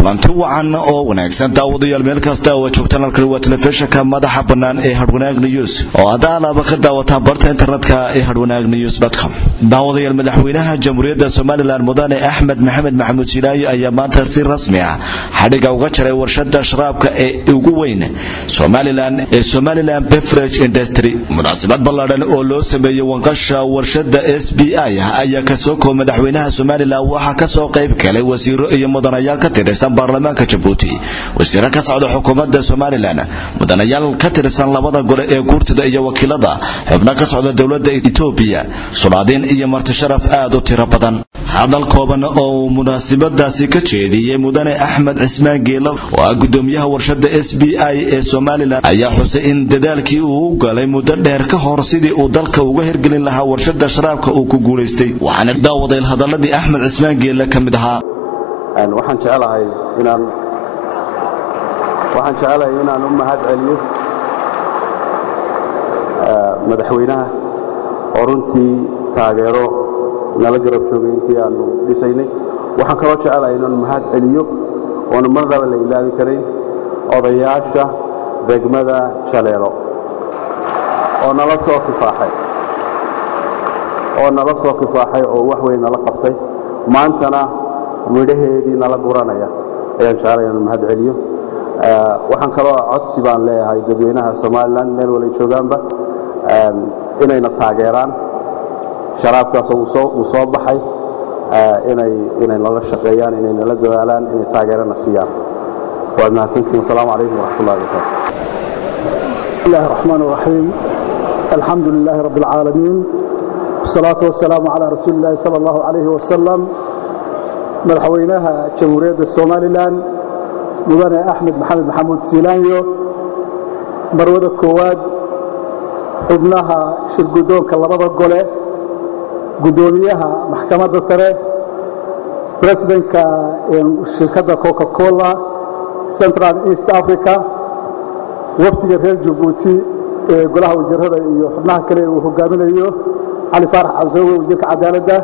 kulanti wacan oo wanaagsan daawadayaal meel kasta oo joogtaan halkan waa telefishinka madaxa bannaan ee HADHWANAAG News oo aad ka daawataan barta internetka ee hadwanaagnews.com. daawadayaal madaxweynaha jamhuuriyadda Somaliland mudane Axmed Maxamed Maxamuud Silaayo ayaa maanta si rasmi ah xadhiga uga jaray warshada sharaabka ee ugu weyn Somaliland ee Somaliland Beverage Industry. munaasabad ballaaran oo loo sameeyay wanqasha warshada SBI ayaa ka soo koob madaxweynaha Somaliland waxa ka soo qayb galay wasiiro iyo mudanayaal ka tirsan baarlamaanka Djibouti, wasiiro ka socda xukuumadda Somaliland, mudanayaal ka tirsan labada gole ee guurtida iyo wakiilada, xubno ka socda dawladda Itoobiya, Soomaaliland iyo marti sharaf aad u tiro badan. hadal kooban oo munaasabadaasi ka jeediyay mudane Axmed Cismaan Geelo oo gudoomiyaha warshada SBI ee Somaliland ayaa xusay in dadaalkii uu galay muddo dheer ka hor sidii uu dalka uga hirgelin lahaa warshada sharaabka uu ku guuleystay. waxaana daawaday hadaladii Axmed Cismaan Geelo kamid ahaa waxaan jecelahay inaan u mahad celiyo madaxweynaha oo runtii taageero nala garab joogay intii aanu dhisaynay. waxaan kaloo jecelahay inaan mahad celiyo oo marnaba la ilaawi karin odayaasha degmada Jaleelo oo nala soo kifaaxay oo wax weyn nala qabtay, maantana midhaheedii nala guranaya ayaan jecelahay inaan mahad celiyo. waxaan kaloo codsi baan leeyahay dadweynaha Somaliland meel wala joogaanba inayna taageeraan sharaabkaas uu soo baxay, inay nala shaqeeyaan, inay nala dadaalaan, inay taageerana siiyaan. waa mahadsantihiin. Assalaamu calaykum waraxmatullaahi wabarakaatuh. bismillaahi raxmaani raxiim. alxamdu lilaahi rabbil caalamiin, wasalaatu wasalaamu calaa rasuulillaahi sala allahu calayhi wasalam. madaxweynaha jamhuuriyadda Somaliland mudane Axmed Maxamed Maxamuud Silaayo, marwada koowaad xubnaha shirgudoonka labada gole, gudoomiyaha maxkamadda sare, presidentka shirkadda Coca-Cola Central East Africa, wafdiga reer Djibouti ee golaha wasiirada iyo xubnaha kale uu hogaaminayo Ali Faarax Casowe wasiirka cadaaladda,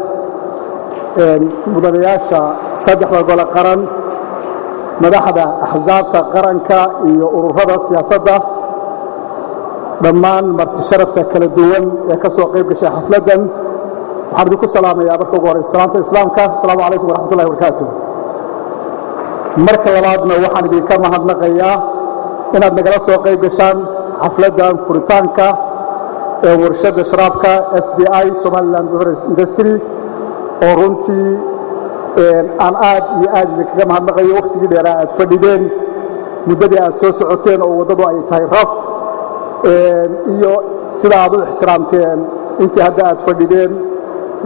mudanayaasha saddexda gole qaran, madaxda axsaabta qaranka iyo ururada siyaasadda, dhammaan marti sharafta kala duwan ee ka soo qayb gashay xafladan. waxaan idinku salaamayaa marka ugu horeysa salaanta islaamka. assalaamu calaykum waraxmatullahi wabarakaatuh. marka labaadna waxaan idinka mahadnaqayaa inaad nagala soo qayb gashaan xafladan furitaanka ee warshada sharaabka SBI Somaliland Beverage Industry oo runtii aan aad iyo aad idinkaga mahadnaqayo waqtigii dheeraa aad fadhideen, muddadii aad soo socoteen oo waddadu ay tahay raf, iyo sida aad u ixtiraamteen intii hadda aad fadhideen,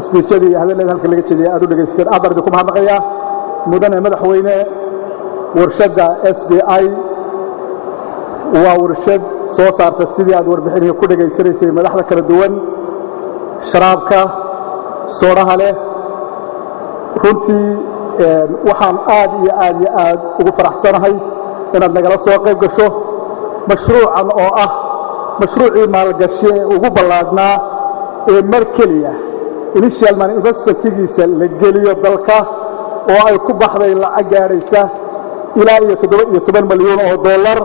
isbiishadii iyo hadalladii halka laga jeediyay aad u dhegaysteen. aad baan idinku mahadnaqayaa. mudane madaxweyne, warshadda SBI waa warshad soo saarta sidii aad warbixinihii ku dhegaysanaysay madaxda kala duwan sharaabka soodaha leh. runtii waxaan aad iyo aad ugu faraxsanahay inaad nagala soo qayb gasho mashruucan oo ah mashruucii maalgashi ee ugu ballaadhnaa ee mar keliya initial money investmentigiisa la geliyo dalka oo ay ku baxday lacag gaadhaysa ilaa iyo 7 milyan oo dollar.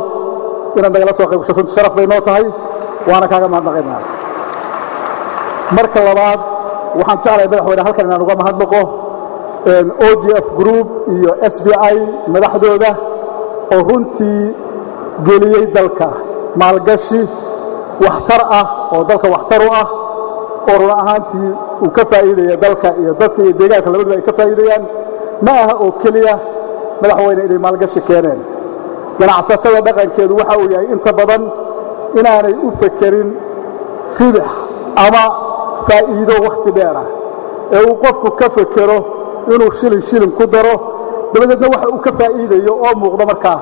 inaad nagala soo qayb gasho runtii sharaf bay noo tahay, waana kaaga mahadnaqaynaa. marka labaad waxaan jeclahay madaxweyne halkan inaan uga mahadnaqo OGF Group iyo SBI madaxdooda oo runtii geliyey dalka maalgashi waxtar ah oo dalka waxtar u ah oo run ahaantii uu ka faa'iideeyo dalka iyo dadka iyo deegaanka labaduba ay ka faa'iideeyaan. ma aha oo keliya madaxweyne inay maalgashi keeneen. ganacsatada dhaqankeedu waxa uu yahay inta badan inaanay u fekerin ribix ama faa'iido waqti dheer ah, ee uu qofku ka fekero inuu shilin ku daro, dabadeedna waxa uu ka faa'iidayo oo muuqdo markaa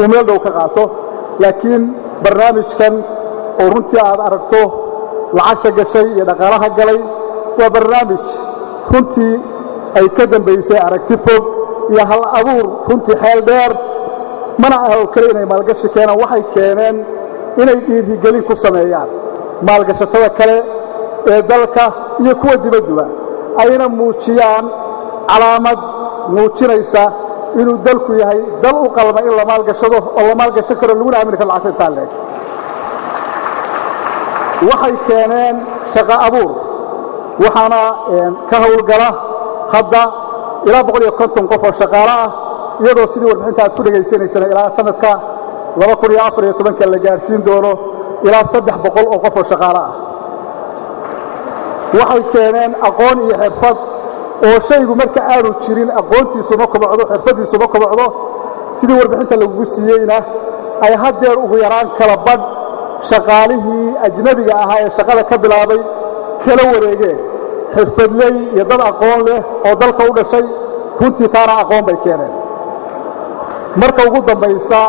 uu meel dhow ka qaato. laakiin barnaamijkan oo runtii aad aragto lacagta gashay iyo dhaqaalaha galay waa barnaamij runtii ay ka dambaysay aragti fog iyo hal abuur runtii xeel dheer. mana aha oo kale inay maalgashi keenaan, waxay keeneen inay dhiirigelin ku sameeyaan maalgashatada kale ee dalka iyo kuwa dibadduba, ayna muujiyaan calaamad muujinaysa inuu dalku yahay dal u qalma in la maalgashado oo la maalgashan karo laguna aamini karo lacagta intaa leeg waxay keeneen shaqo abuur waxaana ka howlgala hadda ilaa 150 qof oo shaqaale ah iyadoo sidii warbixinta aad ku dhageysanaysana ilaa sanadka 2014 la gaarsiin doono ilaa 300 oo qof oo shaqaale ah waxay keeneen aqoon iyo xirfad oo shaygu marka aanu jirin aqoontiisu ma kobocdo xirfadiisu ma kobocdo sidii warbixinta lagu siiyeyna ay haddeer ugu yaraan kala badh shaqaalihii ajnabiga ahaa ee shaqada ka bilaabay kala wareegeen xirfadley iyo dad aqoon leh oo dalka u dhashay runtii taana aqoon bay keeneen marka ugu dambaysa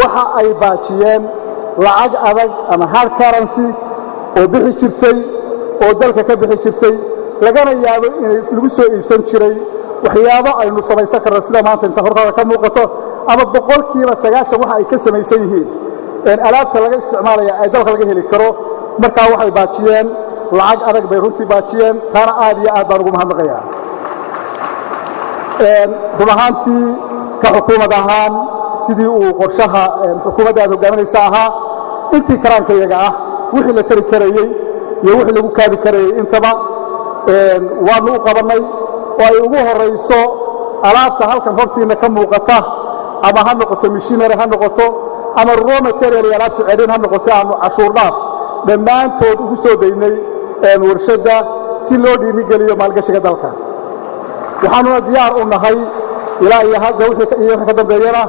waxa ay baajiyeen lacag adag ama hard currency oo bixi jirtay oo dalka ka bixi jirtay lagana yaabo inay lagu soo iibsan jiray waxyaabo aynu samaysan karno sida maanta inta hortaada ka muuqato ama 90% waxa ay ka samaysan yihiin alaabta laga isticmaalaya ay dalka laga heli karo markaa waxay baajiyeen lacag adag bay runtii baajiyeen taana aad iyo aad baan ugu mahadnaqayaa run ahaantii ka xukuumad ahaan sidii uu qorshaha xukuumadda aad hogaaminaysa ahaa intii karaankayaga ah wixii la tari karayey iyo wixii lagu kaabi karayey intaba waanu u qabannay oo ay ugu horayso alaabta halkan hortiina ka muuqata ama ha noqoto machinery ha noqoto ama raw material iyo alaabta ceedhin ha noqoto aanu cashuur dhaaf dhammaantood ugu soo daynay warshadda si loo dhiirigeliyo maalgashiga dalka waxaanuna diyaar u nahay ilaa iyo hadda wixii ka dambeeyana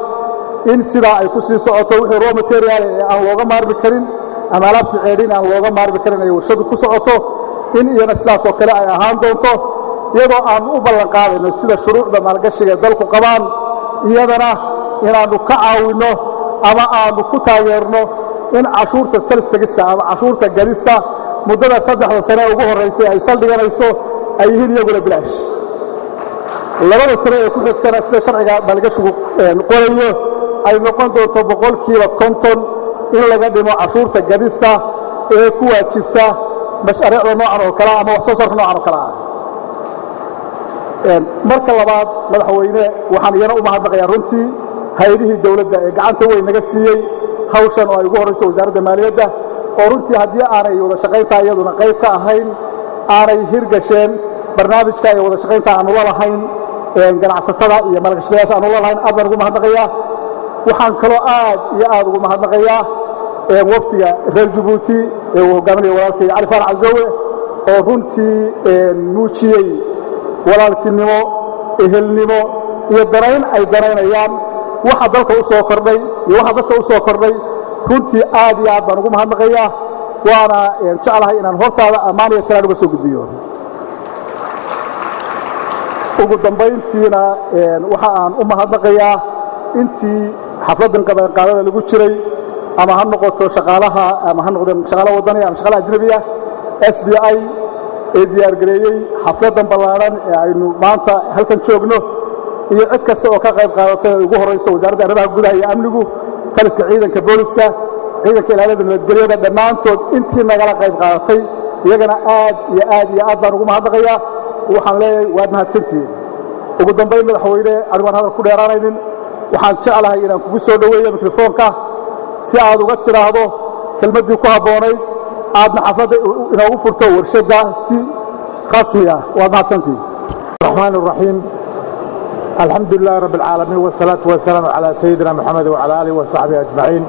in sidaa ay ku sii socoto wixii raw material ee aan looga maarmi karin ama alaabta ceedhin aan looga maarmi karin ay warshaddu ku socoto in iyana sidaas oo kale ay ahaan doonto iyadoo aan u ballan qaadayno sida shuruucda maalgashiga dalku qabaan iyadana inaannu ka caawinno ama aanu ku taageerno in cashuurta salstagista ama cashuurta galista muddada 3 sano ugu horeysay ay saldhiganayso ay yihiin iyaguna bilaash labada sano ee ku xigtana sida sharciga maalgashigu qorayo ay noqon doonto 50% in laga dhimo cashuurta galista ee ku waajibta mashaariicda noocan oo kale ama wax soo saarka noocan oo kale ah marka labaad madaxweyne waxaan iyana u mahadnaqayaa runtii hay'adihii dawladda ee gacanta weyn naga siiyey hawshan oo ay ugu horeyso wasaaradda maaliyadda oo runtii haddii aanay wada shaqaynta iyaduna qayb ka ahayn aanay hirgasheen barnaamijka iyo wada shaqaynta aanu la lahayn ganacsatada iyo maalgashadayaasha aanu la lahayn aad baan ugu mahadnaqayaa waxaan kaloo aad iyo aad ugu mahadnaqayaa wafdiga reer Jabuuti ee uu hogaaminayo walaalkay cali faarax cazowe oo runtii muujiyey walaaltinimo ehelnimo iyo darayn ay daraynayaan waxa dalka u soo kordhay iyo waxa dadka u soo kordhay runtii aad iyo aad baan ugu mahadnaqayaa waana jeclahay inaan hortaada ammaan iyo salaan uga soo gudbiyo ugu dambayntiina waxa aan u mahadnaqayaa intii xafladan qabanqaadada lagu jiray ama ha noqoto shaqaalaha ama ha noqdo shaqaalaha wadani ama shaqaalaha ajnabiga SBI ee diyaar gareeyay xafladan ballaaran ee aynu maanta halkan joogno iyo cid kasta oo ka qayb qaadatay ugu horeyso wasaaradda arrimaha gudaha iyo amnigu taliska ciidanka booliska ciidanka ilaalada nabadgelyada dhammaantood intii nagala qayb qaadatay iyagana aad iyo aad baan ugu mahadnaqayaa waxaan leeyahay waad mahadsantihiin ugu dambayn madaxweyne anigu aan hadal ku dheeraanaynin waxaan jeclahay inaan kugu soo dhoweeyo mikrofoonka si aad uga tiraahdo kelmaddii ku habboonayd aadna xafladda inoogu furto warshadda si rasmi ah waad mahadsantihiin الرحمن الرحيم الحمد لله رب العالمين والصلاة والسلام على سيدنا محمد وعلى آله وصحبه أجمعين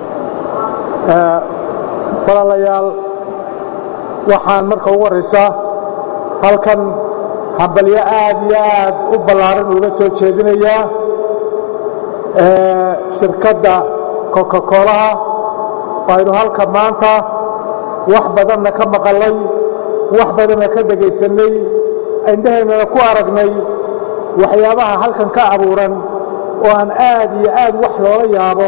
فلاليال waxaan marka ugu horeysa halkan hambalyo aad iyo aad u ballaaran uga soo jeedinayaa shirkadda Coca-Cola aynu halka maanta wax badanna ka maqalay wax badanna ka dhageysanay indhaheena ku aragnay waxyaabaha halkan ka abuuran oo aan aad iyo aad wax loola yaabo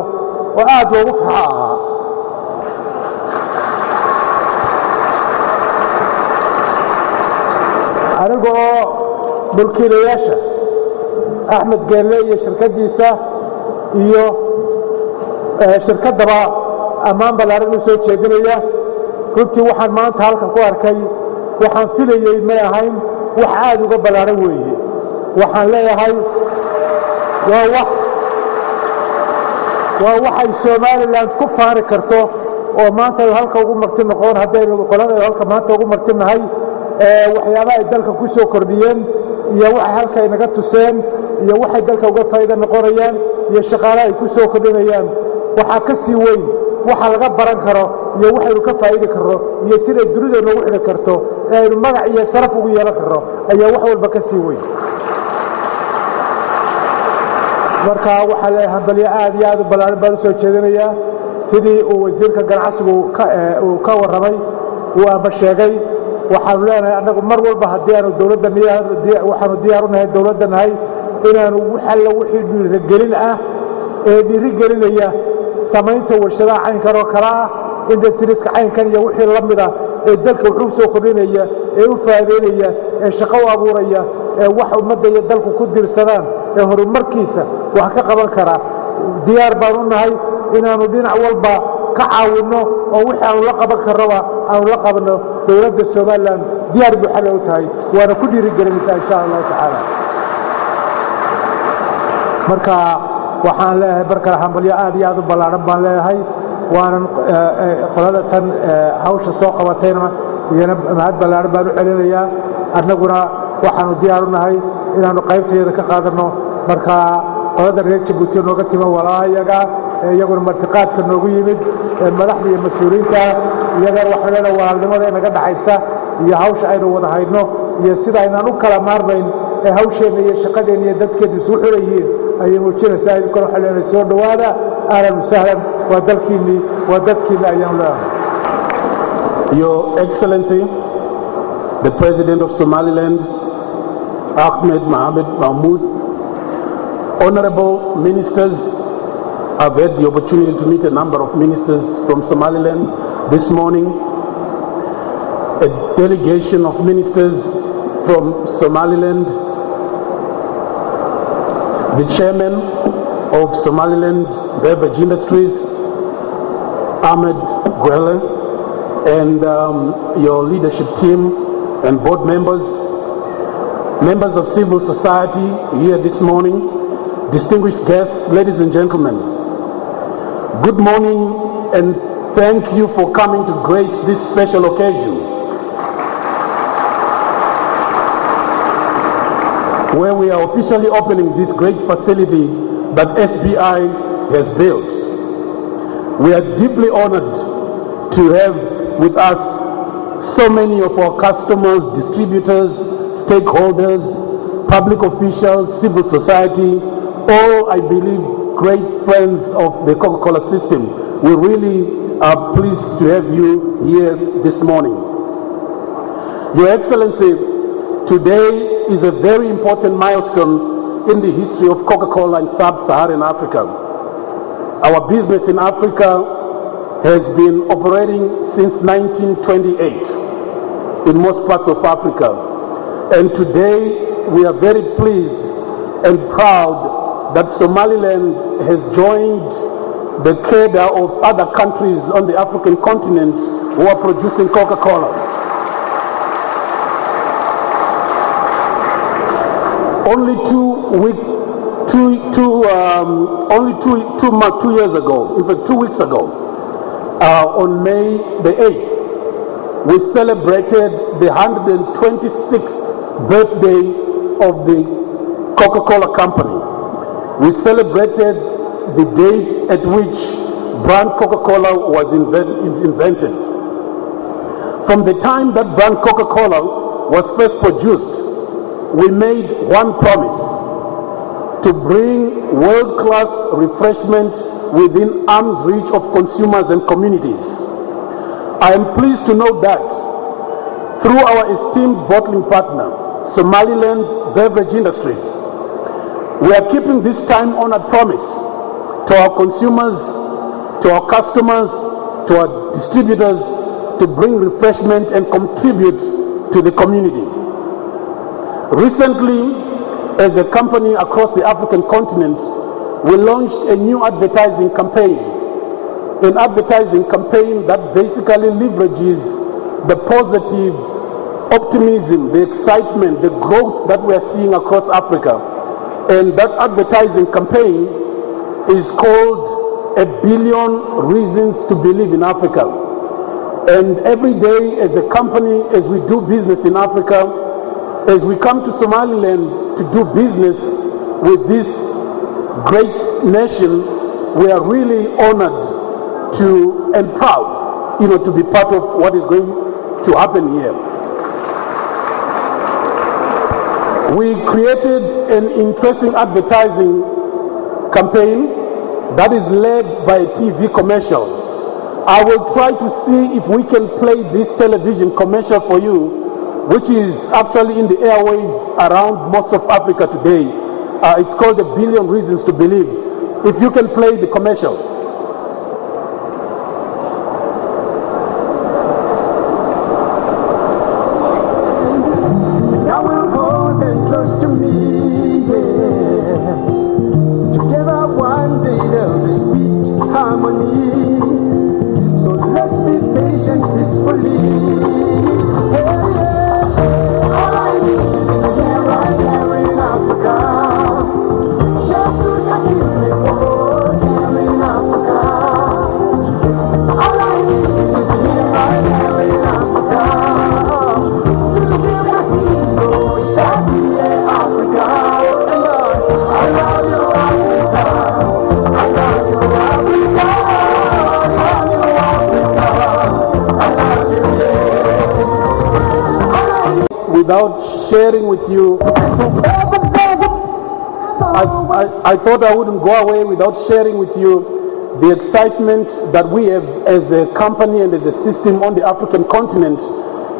oo aad loogu farxo ahaa anigoo mulkiilayaasha Axmed Geelle iyo shirkadiisa iyo shirkadaba ammaan ballaaran u soo jeedinaya runtii waxaan maanta halkan ku arkay waxaan filayay may ahayn wax aad uga ballaaran weeye waxaan leeyahay waxay Somaliland ku faari karto oo maanta halka ugu marti noqon hadaynu qolada halka maanta ugu martinahay waxyaabaha ay dalka ku soo kordhiyeen iyo waxa halka ay naga tuseen iyo waxay dalka uga faa'iido noqonayaan iyo shaqaalaha ay ku soo kordhinayaan waxa ka sii weyn waxa laga baran karo iyo waxaynu ka faa'iido karno iyo sida dunida loogu xidhi karto aynu magac iyo sharaf ugu yeelan karno ayaa wax walba ka sii weyn marka waxa la hadalyo aad iyo aad u ballaaran baan soo jeedinayaa sidii uu wasiirka ganacsigu ka warramay uu aba sheegay waxaanu leenahay annagu mar walba haddii aanu dowladda waxaanu diyaar u nahay dowladda nahay inaanu xallo wixii dhiirigelin ah ee dhiirigelinaya samaynta warshadaha caynkan oo kale ah industriska caynkan iyo wixii la mid ah ee dalka wuxuu soo kordhinaya ee u faa'iideynaya ee shaqo u abuuraya ee wax ummadda iyo dalku ku dirsadaan ee horumarkiisa wax ka qaban kara diyaar baan u nahay inaanu dhinac walba ka caawinno oo wixii aanu la qaban karnoba aanu la qabanno dowladda Somaliland diyaar buu xal u tahay waana ku dhiirigelinaysaa insha Allah tacaala marka waxaan leeyahay barkala hambalyo aad iyo aad u ballaaran baan leeyahay waanan qolada tan hawsha soo qabatayna iyana mahad ballaaran baan u celinayaa annaguna waxaanu diyaar u nahay inaanu qaybteeda ka qaadano marka qolada reer Djibouti nooga timo walaayaga iyaguna martiqaadka noogu yimid madaxda iyo mas'uuliyiinta iyaga waxaan leeyahay walaalnimada inaga dhaxaysa iyo hawsha aynu wada hayno iyo sida aynaan u kala maarmayn hawsheena iyo shaqadeena iyo dadkeena soo xirayeen ayay muujinaysaa in kala xaleelay soo dhawaada ahlan wasahlan wa dadkiina ayaan leeyahay Your Excellency, the President of Somaliland, Ahmed Mohamed Mahmoud, honorable ministers, I've had the opportunity to meet a number of ministers from Somaliland this morning, a delegation of ministers from Somaliland, the chairman of Somaliland Beverage Industries, Ahmed Gwele, and your leadership team and board members, members of civil society here this morning, distinguished guests, ladies and gentlemen. Good morning and thank you for coming to grace this special occasion, where we are officially opening this great facility that SBI has built. We are deeply honored to have with us so many of our customers, distributors, stakeholders, public officials, civil society, all, I believe, great friends of the Coca-Cola system. We really are pleased to have you here this morning. Your Excellency, today is a very important milestone in the history of Coca-Cola in sub-Saharan Africa. Our business in Africa has been operating since 1928 in most parts of Africa. And today we are very pleased and proud that Somaliland has joined the cadre of other countries on the African continent who are producing Coca-Cola. Only 2 years ago, in fact 2 weeks ago, on May the 8th, we celebrated the 126th birthday of the Coca-Cola Company. We celebrated the date at which brand Coca-Cola was invented. From the time that brand Coca-Cola was first produced, we made one promise: to bring world-class refreshment within arm's reach of consumers and communities. I am pleased to note that through our esteemed bottling partner, Somaliland Beverage Industries, we are keeping this time-honored promise to our consumers, to our customers, to our distributors, to bring refreshment and contribute to the community. Recently, as a company across the African continent, we launched a new advertising campaign, an advertising campaign that basically leverages the positive optimism, the excitement, the growth that we are seeing across Africa, And that advertising campaign is called A Billion Reasons to Believe in Africa. And every day as a company, as we do business in Africa, as we come to Somaliland to do business with this great nation, we are really honored to and proud, to be part of what is going to happen here. We created an interesting advertising campaign that is led by a TV commercial. I will try to see if we can play this television commercial for you, which is actually in the airwaves around most of Africa today. It's called A Billion Reasons to Believe. If you can play the commercial. Without sharing with you, I thought I wouldn't go away without sharing with you the excitement that we have as a company and as a system on the African continent,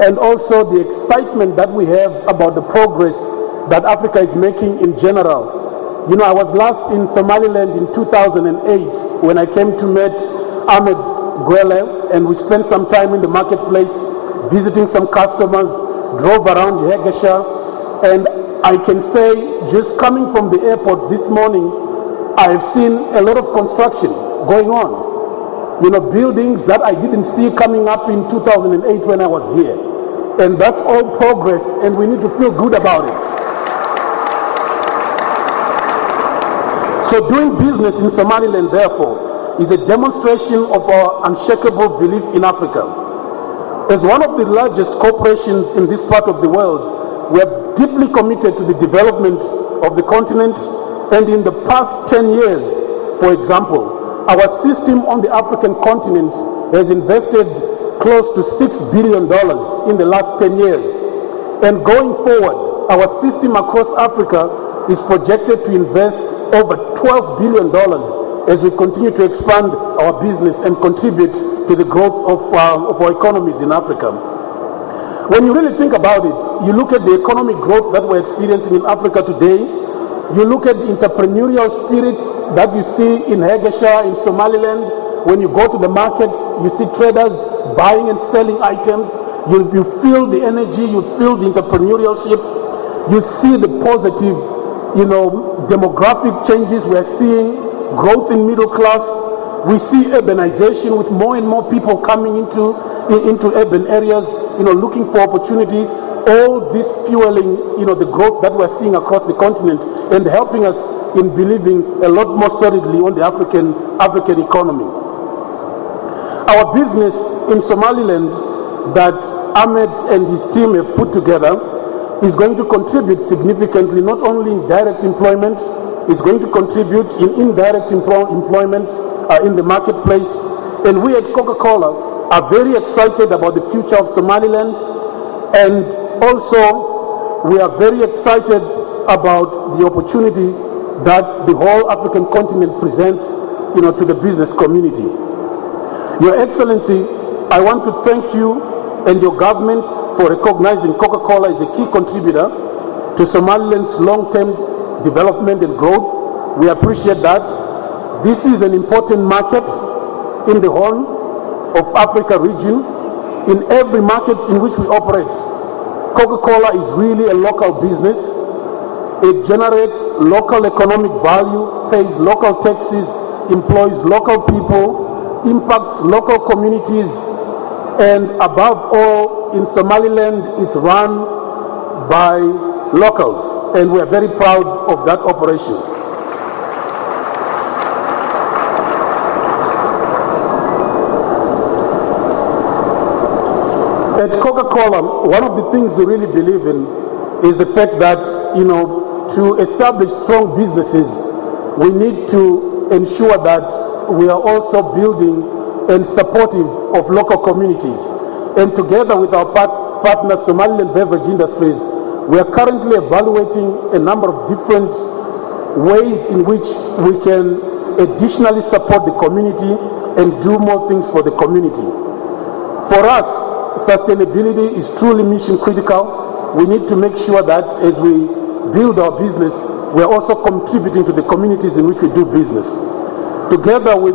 and also the excitement that we have about the progress that Africa is making in general. I was last in Somaliland in 2008 when I came to meet Ahmed Gwele, and we spent some time in the marketplace visiting some customers, drove around Hegesha, and I can say, just coming from the airport this morning, I've seen a lot of construction going on. Buildings that I didn't see coming up in 2008 when I was here. And that's all progress, and we need to feel good about it. So doing business in Somaliland, therefore, is a demonstration of our unshakable belief in Africa. As one of the largest corporations in this part of the world, we are deeply committed to the development of the continent, and in the past 10 years, for example, our system on the African continent has invested close to $6 billion in the last 10 years. And going forward, our system across Africa is projected to invest over $12 billion as we continue to expand our business and contribute to the growth of our economies in Africa. When you really think about it, you look at the economic growth that we're experiencing in Africa today, you look at the entrepreneurial spirit that you see in Hegesha, in Somaliland. When you go to the market, you see traders buying and selling items. You feel the energy, you feel the entrepreneurship, you see the positive, demographic changes we're seeing, growth in middle class. We see urbanization with more and more people coming into urban areas, looking for opportunity. All this fueling, the growth that we're seeing across the continent and helping us in believing a lot more solidly on the African economy. Our business in Somaliland that Ahmed and his team have put together is going to contribute significantly, not only in direct employment, it's going to contribute in indirect employment in the marketplace. And we at Coca-Cola are very excited about the future of Somaliland, and also we are very excited about the opportunity that the whole African continent presents, to the business community. Your Excellency, I want to thank you and your government for recognizing Coca-Cola as a key contributor to Somaliland's long-term development and growth. We appreciate that. This is an important market in the Horn of Africa region. In every market in which we operate, Coca-Cola is really a local business. It generates local economic value, pays local taxes, employs local people, impacts local communities, and above all, in Somaliland, it's run by locals, and we are very proud of that operation. At Coca-Cola, one of the things we really believe in is the fact that, to establish strong businesses, we need to ensure that we are also building and supportive of local communities. And together with our partner, Somaliland Beverage Industries, we are currently evaluating a number of different ways in which we can additionally support the community and do more things for the community. For us, sustainability is truly mission critical. We need to make sure that as we build our business, we are also contributing to the communities in which we do business. Together with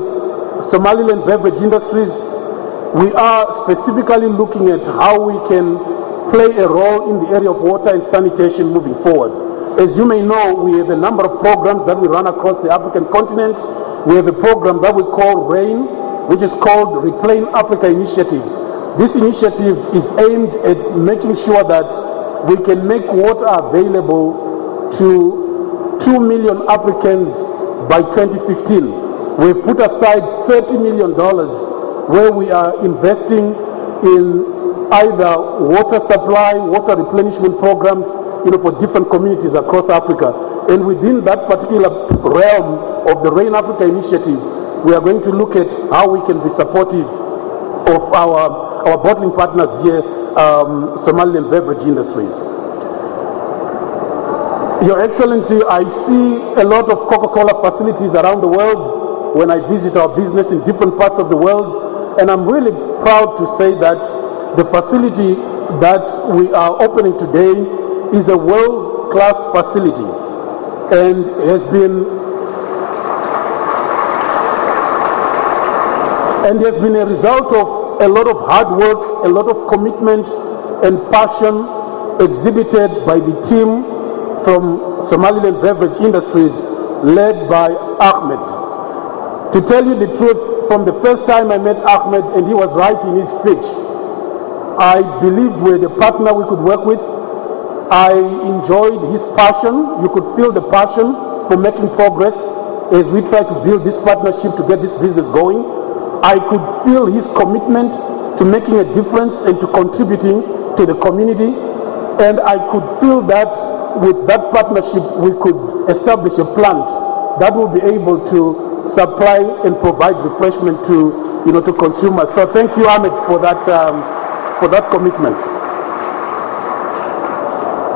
Somaliland Beverage Industries, we are specifically looking at how we can play a role in the area of water and sanitation moving forward. As you may know, we have a number of programs that we run across the African continent. We have a program that we call RAIN, which is called Reclaim Africa Initiative. This initiative is aimed at making sure that we can make water available to 2 million Africans by 2015. We've put aside $30 million where we are investing in either water supply, water replenishment programs, for different communities across Africa. And within that particular realm of the RAIN Africa Initiative, we are going to look at how we can be supportive of our bottling partners here, Somaliland Beverage Industries. Your Excellency, I see a lot of Coca-Cola facilities around the world when I visit our business in different parts of the world, and I'm really proud to say that the facility that we are opening today is a world-class facility and has been a result of a lot of hard work, a lot of commitment and passion exhibited by the team from Somaliland Beverage Industries led by Ahmed. To tell you the truth, from the first time I met Ahmed and he was writing his speech, I believed we had a partner we could work with. I enjoyed his passion. You could feel the passion for making progress as we try to build this partnership to get this business going. I could feel his commitment to making a difference and to contributing to the community. And I could feel that with that partnership we could establish a plant that will be able to supply and provide refreshment to consumers. So thank you, Ahmed, for that commitment.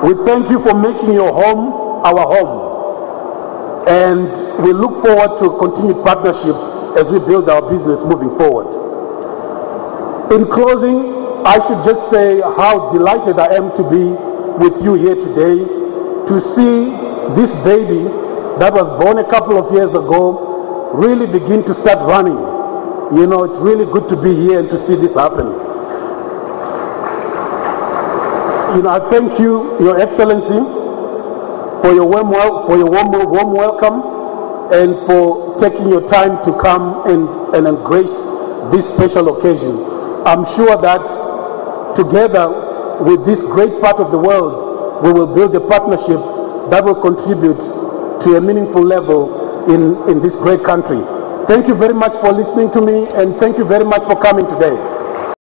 We thank you for making your home our home, and we look forward to a continued partnership as we build our business moving forward. In closing, I should just say how delighted I am to be with you here today, to see this baby that was born a couple of years ago really begin to start running. It's really good to be here and to see this happen. I thank you, Your Excellency, for your warm welcome and for taking your time to come and embrace this special occasion. I'm sure that together with this great part of the world, we will build a partnership that will contribute to a meaningful level in this great country. Thank you very much for listening to me, and thank you very much for coming today.